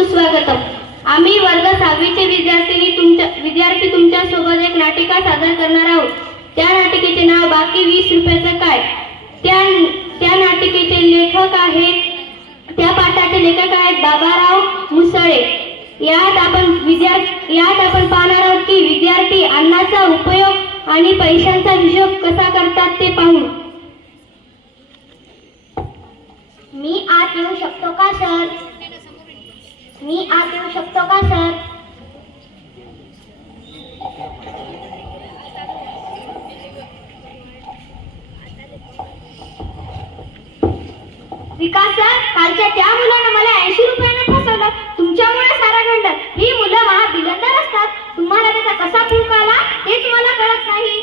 सुस्वागतम आम्ही वर्ग सहावीचे विद्यार्थिनी तुमच्या विद्यार्थी तुमच्यासोबत एक नाटिका सादर करणार आहोत. त्या नाटिकेचे नाव बाकी वीस रुपयाचं काय? त्या त्या नाटिकेचे लेखक आहेत. त्या पाठाचे लेखक आहेत बाबाराव मुसळे. यात आपण विद्यार्थी यात आपण पाहणार आहोत की विद्यार्थी अन्नाचा उपयोग आणि पैशांचा हिशोब कसा करतात ते पाहू मी आत येऊ शकतो का सर? मी आत येऊ शकतो का सर विकास सर कालच्या त्या मुलानं मला ऐंशी रुपयानं फसवलं तुमच्यामुळे सारा गंडल ही मुलं महा बिलंदार असतात तुम्हाला त्याचा कसा फूक आला तेच मला कळत नाही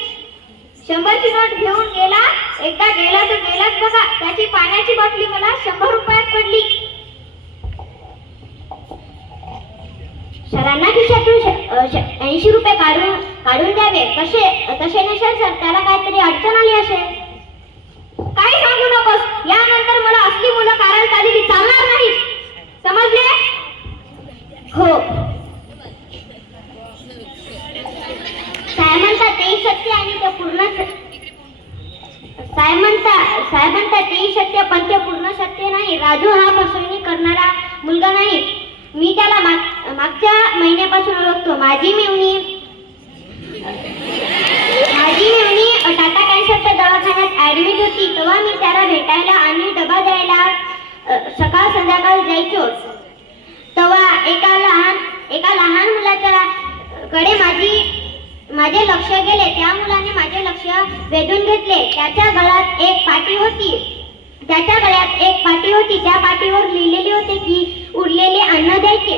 शंभरची नोट घेऊन गेला एकदा गेला तर गेलाच बघा त्याची पाण्याची बाटली मला शंभर रुपयात पडली सरांना खिशातून ऐंशी रुपये काढून काढून द्यावे. कसे? तसे नसेल सर. त्याला काहीतरी अडचण आली असेल. काही सांगू नकोस. यानंतर मला असली मुलं कारण चालली चालणार नाही. समजले? हो. काय म्हणतात तेही सत्य आणि ते पूर्ण साहेब म्हणता साय म्हणता तेही सत्य पण ते पूर्ण सत्य नाही. राजू हा फसवणी करणारा मुलगा नाही. मी त्याला माग मागच्या महिन्यापासून ओळखतो. माझी मेवणी माझी मेवणी टाटा कॅन्सरच्या दवाखान्यात ऍडमिट होती. तेव्हा मी त्याला भेटायला आणि डबा द्यायला सकाळ संध्याकाळ जायचो. तेव्हा एका लहान एका लहान मुलाच्या कडे माझी माझे लक्ष गेले. त्या मुलाने माझे लक्ष वेधून घेतले. त्याच्या गळ्यात एक पाटी होती. त्याच्या गळ्यात एक पाटी होती. त्या पाटीवर लिहिलेली होते की उरलेले अन्न द्यायचे.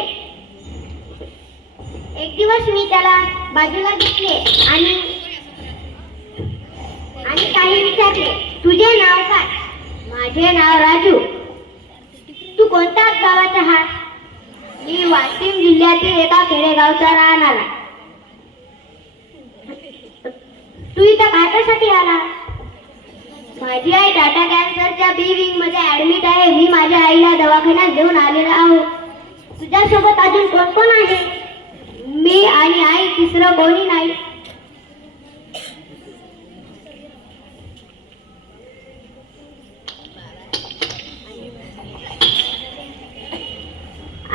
एक दिवस मी त्याला बाजूला घेतले आणि आणि काही विचारले तुझे नाव काय? माझे नाव राजू. तू कोणत्या गावाचा आहात मी वाशिम जिल्ह्यातील एका खेडेगावचा राहणारा. तू इथं कशासाठी आला? माझी आई टाटा कॅन्सरच्या बी विंगमध्ये ऍडमिट आहे. मी माझ्या आईला दवाखान्यात घेऊन आलेला आहो. तुझ्यासोबत अजून कोण कोण आहे? मी आणि आई तिसरं कोणी नाही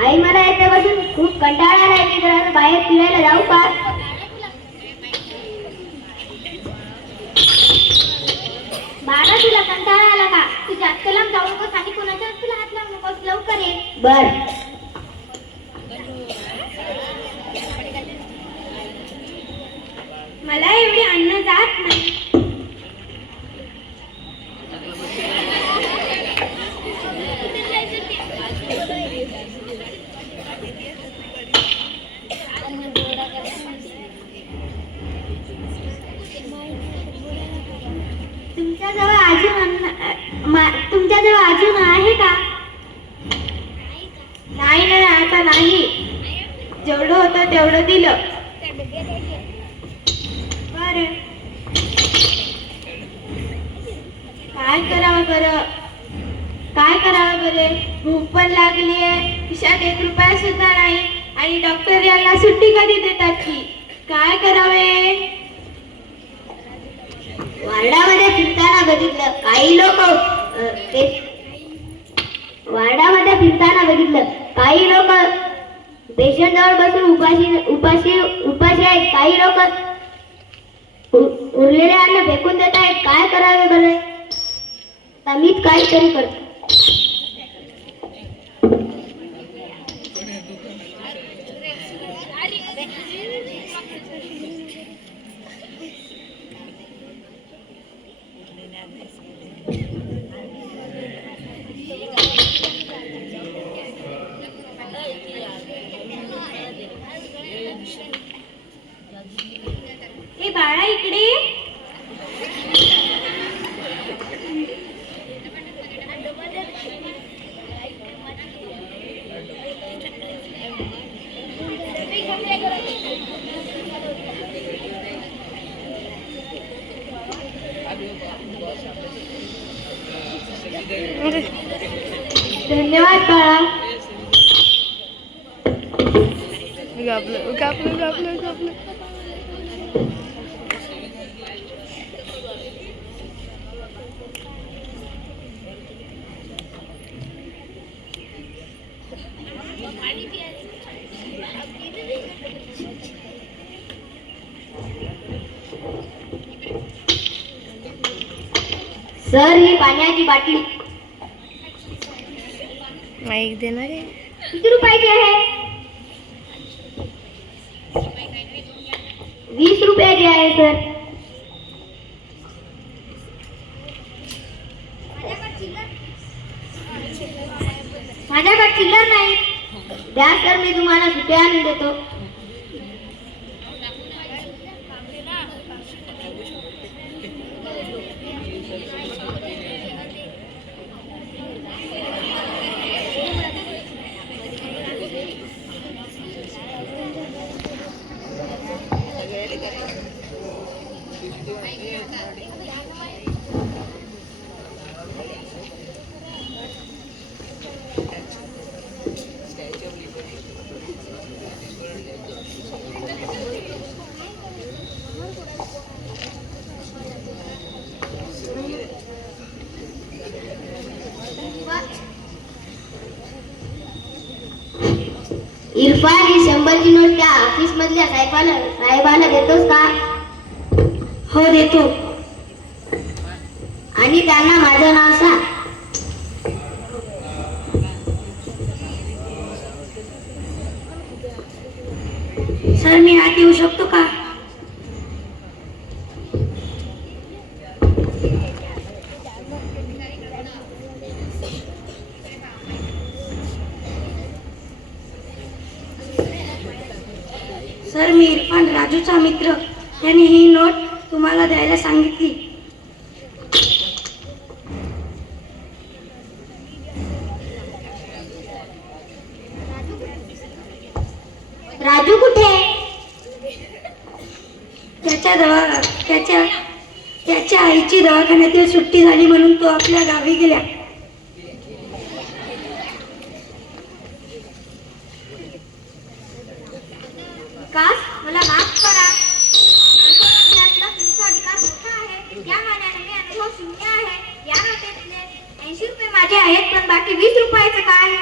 आई मला याच्यापासून खूप कंटाळा आलाय मी जरा बाहेर फिरायला जाऊ का बाळा तुला कंटाळा आला का तू जास्त लांब जाऊ नकोस आणि कोणाच्या तुला हात लावू नकोस बर. मला एवढे अन्न जात नाही. तुमच्याजवळ अजून अन्न तुमच्याजवळ अजून आहे का नाही नाही आता नाही जेवढं होतं तेवढं दिलं. बर. काय करावं बरं? काय करावं बरे? भूक पण लागली आहे. खिशात एक रुपया सुद्धा नाही. आणि डॉक्टर यांना सुट्टी कधी देतात की काय करावे? वार्डामध्ये फिरताना बघितलं. काही लोक वार्डामध्ये फिरताना बघितलं. काही लोक पेशंट बसून उपाशी उपाशी उपाशी आहेत. काही लोक उरलेले अन्न फेकून देत आहेत. काय करावे बरं? आता मीच काहीतरी करतो ए बाळा इकडे ये. धन्यवाद बाळा. गापलं सर ही पाण्याची बाटली. माईक देणार आहे. किती रुपयाची आहे? वीस रुपयाची आहे सर. माझ्याकडे चिल्लर नाही. द्या सर मी तुम्हाला सुट्या आणून देतो. इरफान ही शंभरची नोट त्या ऑफिस मधल्या साहेबाला साहेबाला देतोस का? हो देतो. आणि त्यांना माझं नाव सांग. सर मी आत येऊ शकतो का? सर मी इरफान राजूचा मित्र. त्याने ही नोट तुम्हाला द्यायला सांगितली. राजू कुठे? त्याच्या दवा त्याच्या त्याच्या आईची दवाखान्यातील सुट्टी झाली म्हणून तो आपल्या गावी गेला. कास मला माफ करा. संशोधनातला तुमचा अधिकार मोठा आहे. या मानाने मी अनुभव शून्य आहे. या नात्यातले ऐंशी रुपये माझे आहेत पण बाकी वीस रुपयाचं काय